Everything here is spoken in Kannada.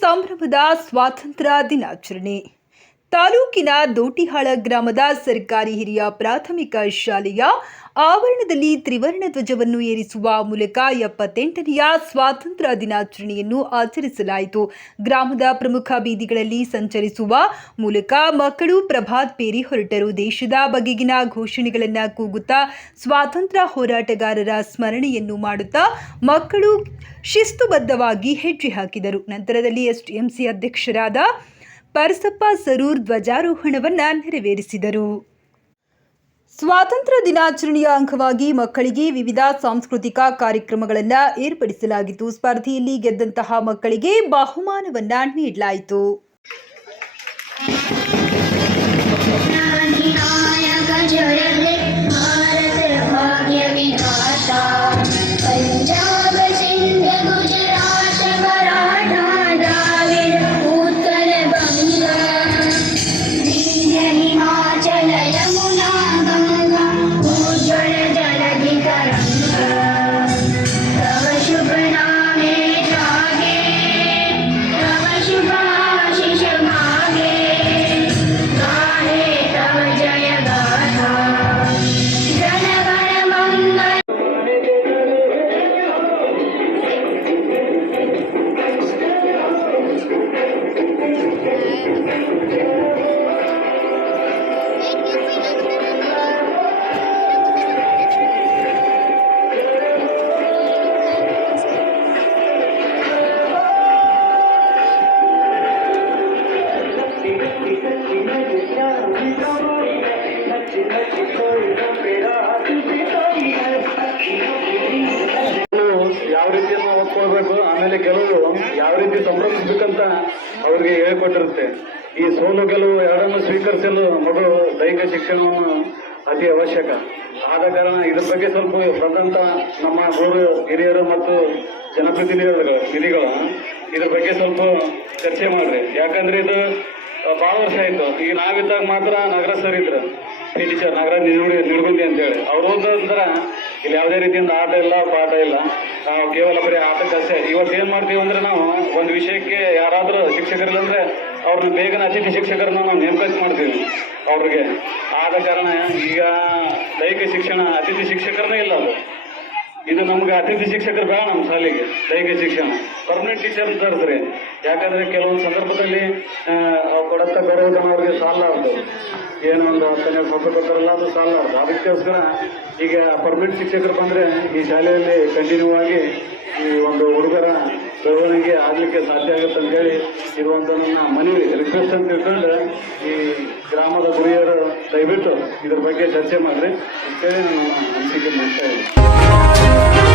ಸಂಭ್ರಮದ ಸ್ವಾತಂತ್ರ್ಯ ದಿನಾಚರಣೆ. ತಾಲೂಕಿನ ದೋಟಿಹಾಳ ಗ್ರಾಮದ ಸರ್ಕಾರಿ ಹಿರಿಯ ಪ್ರಾಥಮಿಕ ಶಾಲೆಯ ಆವರಣದಲ್ಲಿ ತ್ರಿವರ್ಣ ಧ್ವಜವನ್ನು ಏರಿಸುವ ಮೂಲಕ ಎಪ್ಪತ್ತೆಂಟನೆಯ ಸ್ವಾತಂತ್ರ್ಯ ದಿನಾಚರಣೆಯನ್ನು ಆಚರಿಸಲಾಯಿತು. ಗ್ರಾಮದ ಪ್ರಮುಖ ಬೀದಿಗಳಲ್ಲಿ ಸಂಚರಿಸುವ ಮೂಲಕ ಮಕ್ಕಳು ಪ್ರಭಾತ್ ಪೇರಿ ಹೊರಟರು. ದೇಶದ ಬಗೆಗಿನ ಘೋಷಣೆಗಳನ್ನು ಕೂಗುತ್ತಾ ಸ್ವಾತಂತ್ರ್ಯ ಹೋರಾಟಗಾರರ ಸ್ಮರಣೆಯನ್ನು ಮಾಡುತ್ತಾ ಮಕ್ಕಳು ಶಿಸ್ತುಬದ್ಧವಾಗಿ ಹೆಜ್ಜೆ ಹಾಕಿದರು. ನಂತರದಲ್ಲಿ ಎಸ್ಟಿಎಂಸಿ ಅಧ್ಯಕ್ಷರಾದ ಪರಸಪ್ಪ ಸರೂರ್ ಧ್ವಜಾರೋಹಣವನ್ನು ನೆರವೇರಿಸಿದರು. ಸ್ವಾತಂತ್ರ್ಯ ದಿನಾಚರಣೆಯ ಅಂಗವಾಗಿ ಮಕ್ಕಳಿಗೆ ವಿವಿಧ ಸಾಂಸ್ಕೃತಿಕ ಕಾರ್ಯಕ್ರಮಗಳನ್ನು ಏರ್ಪಡಿಸಲಾಗಿತ್ತು ಸ್ಪರ್ಧೆಯಲ್ಲಿ ಗೆದ್ದಂತಹ ಮಕ್ಕಳಿಗೆ ಬಹುಮಾನವನ್ನು ನೀಡಲಾಯಿತು. ಯಾವ ರೀತಿ ನಾವು ಓದ್ಕೊಳ್ಬೇಕು ಆಮೇಲೆ ಕೆಲವು ಯಾವ ರೀತಿ ಸಂಭ್ರಮಿಸ್ಬೇಕಂತ ಅವ್ರಿಗೆ ಹೇಳ್ಕೊಟ್ಟಿರುತ್ತೆ. ಈ ಸೋಲು ಗೆಲುವು ಎರಡನ್ನು ಸ್ವೀಕರಿಸಲು ಮಗಳು ದೈಹಿಕ ಶಿಕ್ಷಣವನ್ನು ಅತಿ ಅವಶ್ಯಕ. ಆದ ಕಾರಣ ಇದ್ರ ಬಗ್ಗೆ ಸ್ವಲ್ಪ ಬಂದಂತ ನಮ್ಮ ಗುರು ಹಿರಿಯರು ಮತ್ತು ಜನಪ್ರತಿನಿಧಿಗಳು, ನಿಧಿಗಳು, ಇದ್ರ ಬಗ್ಗೆ ಸ್ವಲ್ಪ ಚರ್ಚೆ ಮಾಡ್ರಿ. ಯಾಕಂದ್ರೆ ಇದು ಬಹಳ ವರ್ಷ ಆಯ್ತು. ಈಗ ನಾವಿದ್ದಾಗ ಮಾತ್ರ ನಗರಸ್ಥರು ಇದ್ರು ಪಿ ಟೀಚರ್ ನಗರ ನಿಡುಗುಡಿ ನಿಡುಗುಂದಿ ಅಂತೇಳಿ. ಅವ್ರು ಹೋದಂತರ ಇಲ್ಲಿ ಯಾವುದೇ ರೀತಿಯಿಂದ ಆಟ ಇಲ್ಲ, ಪಾಠ ಇಲ್ಲ. ನಾವು ಕೇವಲ ಬರೀ ಆಟಕ್ಕಷ್ಟೇ ಇವತ್ತು ಏನು ಮಾಡ್ತೀವಿ ಅಂದ್ರೆ ನಾವು ಒಂದು ವಿಷಯಕ್ಕೆ ಯಾರಾದರೂ ಶಿಕ್ಷಕರಿಲ್ಲ ಅಂದ್ರೆ ಅವ್ರನ್ನ ಬೇಗನೆ ಅತಿಥಿ ಶಿಕ್ಷಕರನ್ನ ನಾವು ನೇಮಕಾತಿ ಮಾಡ್ತೀವಿ ಅವ್ರಿಗೆ. ಆದ ಕಾರಣ ಈಗ ದೈಹಿಕ ಶಿಕ್ಷಣ ಅತಿಥಿ ಶಿಕ್ಷಕರನೇ ಇಲ್ಲ ಅದು. ಇದು ನಮ್ಗೆ ಅತಿಥಿ ಶಿಕ್ಷಕರು ಬೇಡ ನಮ್ಮ ಶಾಲೆಗೆ ದೈಹಿಕ ಶಿಕ್ಷಣ. ಪರ್ಮನೆಂಟ್ ಟೀಚರ್ ತರ್ಸ್ರಿ ಯಾಕಂದ್ರೆ ಕೆಲವೊಂದು ಸಂದರ್ಭದಲ್ಲಿ ಬೇರೆ ಕೊಡತ್ತ ಗೌರವಧನ ಅವ್ರಿಗೆ ಸಾಲಾರ್ದು ಏನೋ ಒಂದು ಹತ್ತನೇ ಸ್ವಲ್ಪ ಕೊಡ್ತಾರಲ್ಲ, ಅದು ಸಾಲಾರ್ದು ಅದಕ್ಕೋಸ್ಕರ ಈಗ ಪರ್ಮನೆಂಟ್ ಶಿಕ್ಷಕರು ಬಂದ್ರೆ ಈ ಶಾಲೆಯಲ್ಲಿ ಕಂಟಿನ್ಯೂ ಆಗಿ ಈ ಒಂದು ಹುಡುಗರ ಬೆಳವಣಿಗೆ ಆಗ್ಲಿಕ್ಕೆ ಸಾಧ್ಯ ಆಗುತ್ತೆ ಅಂತ ಹೇಳಿ ಇರುವಂತ ನನ್ನ ಮನವಿ ರಿಕ್ವೆಸ್ಟ್ ಅಂತ ತಿಳ್ಕೊಂಡು ಈ ಗ್ರಾಮದ ಗುರಿಯರು ದಯವಿಟ್ಟು ಇದ್ರ ಬಗ್ಗೆ ಚರ್ಚೆ ಮಾಡ್ರಿ ಅಂತೇಳಿ ನಾನು ಅನಿಸಿಕೆ ಮಾಡ್ತಾ ಇದ್ದೀನಿ.